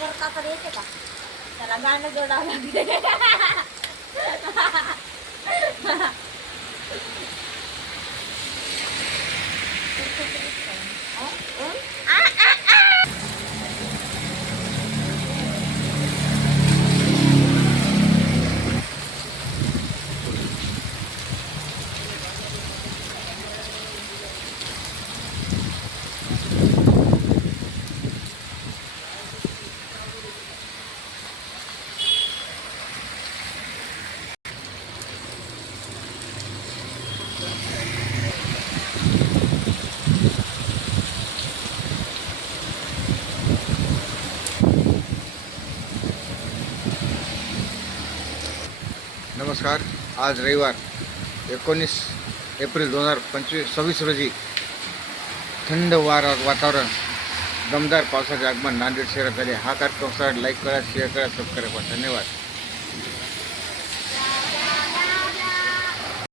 करता तर येते का? त्याला गाणं जोडावं लागते. नमस्कार. आज रविवार 19 एप्रिल 2026 रोजी थंड वातावरण, दमदार पावसाचे आगमन नांदेड शहरात झाले. हा कार्यक्रम लाईक करा, शेअर करा, सबस्क्राईब करा. धन्यवाद.